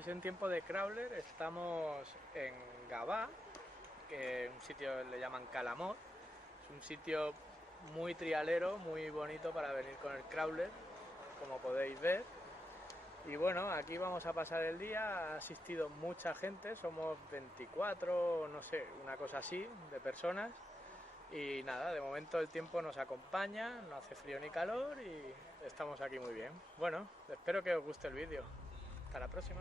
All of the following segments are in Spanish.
estáis en tiempo de crawler, estamos en Gavà, que es un sitio le llaman Calamot. Es un sitio muy trialero, muy bonito para venir con el crawler, como podéis ver. Y bueno, aquí vamos a pasar el día. Ha asistido mucha gente, somos 24, no sé, una cosa así, de personas. Y nada, de momento el tiempo nos acompaña, no hace frío ni calor y estamos aquí muy bien. Bueno, espero que os guste el vídeo. Hasta la próxima.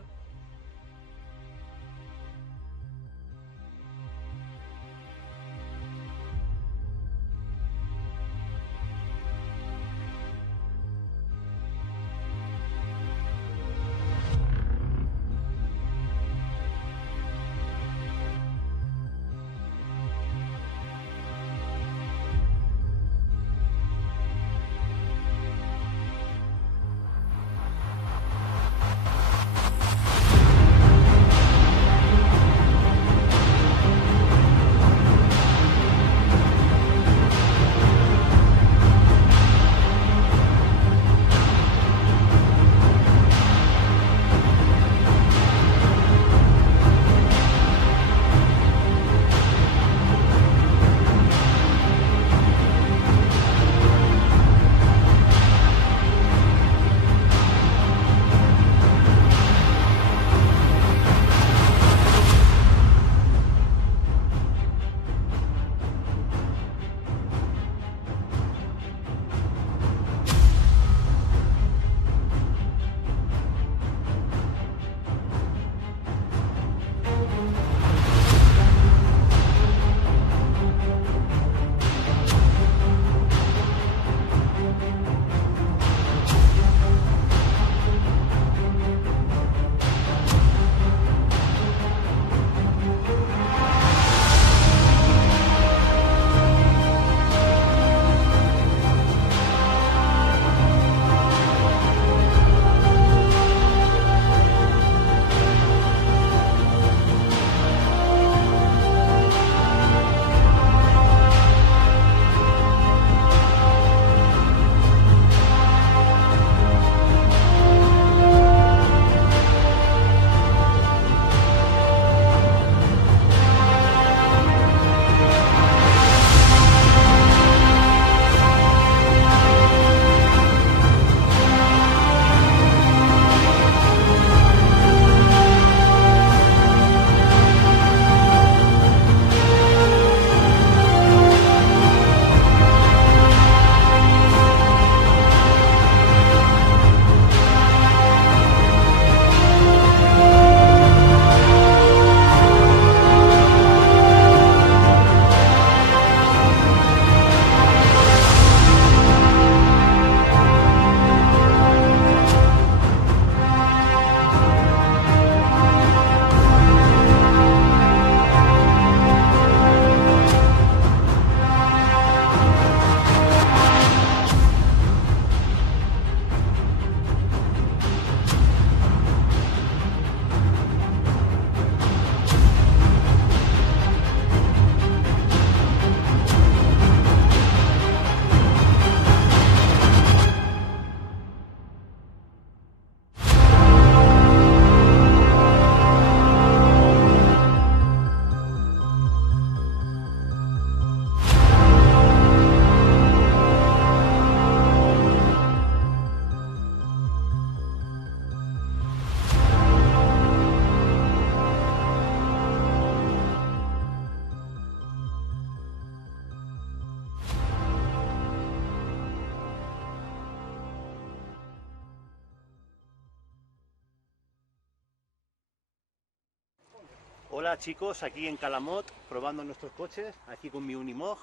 Hola chicos, aquí en Calamot, probando nuestros coches, aquí con mi Unimog.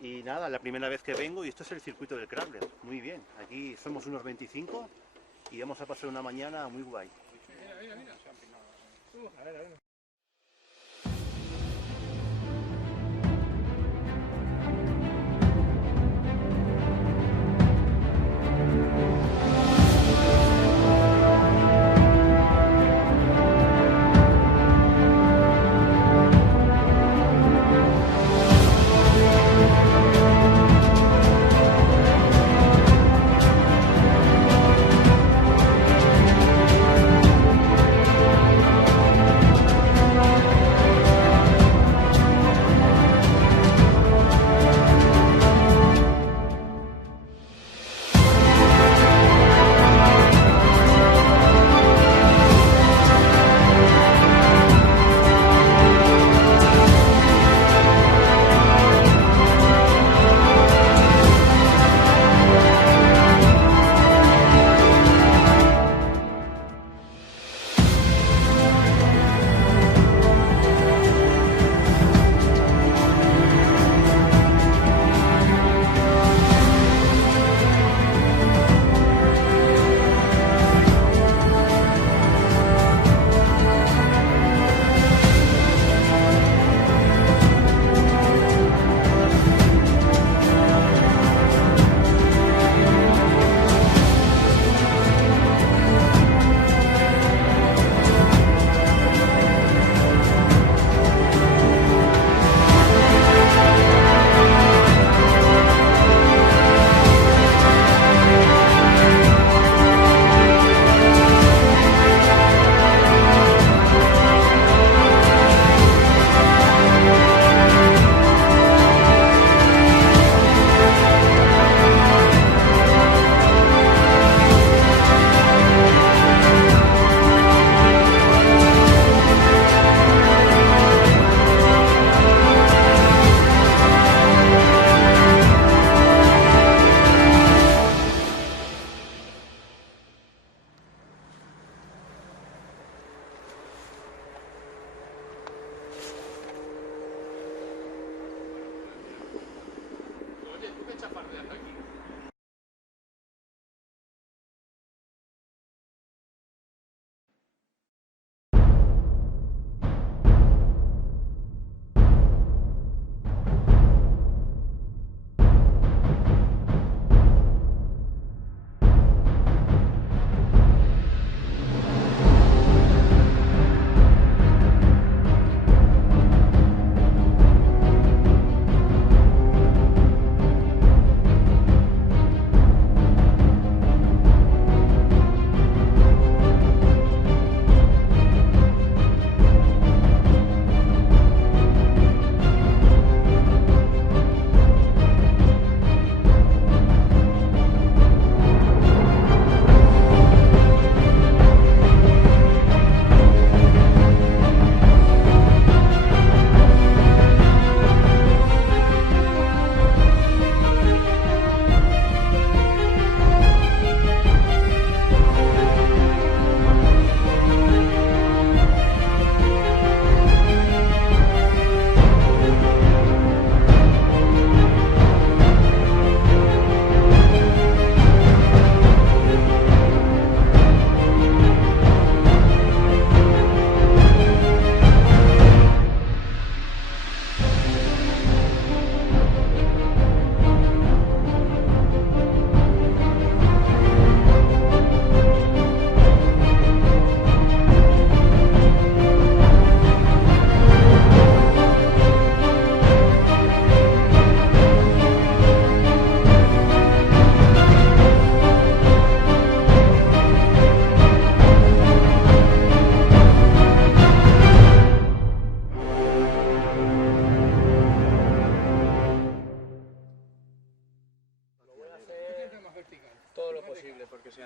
Y nada, la primera vez que vengo y esto es el circuito del Crawler. Muy bien, aquí somos unos 25 y vamos a pasar una mañana muy guay. A ver.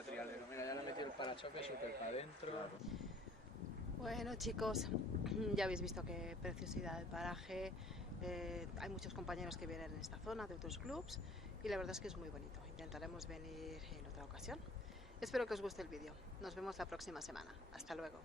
mega trialero. Mira, ya le he metido el parachoque súper para adentro. Bueno, chicos, ya habéis visto qué preciosidad del paraje. Hay muchos compañeros que vienen en esta zona de otros clubs y la verdad es que es muy bonito. Intentaremos venir en otra ocasión. Espero que os guste el vídeo. Nos vemos la próxima semana. Hasta luego.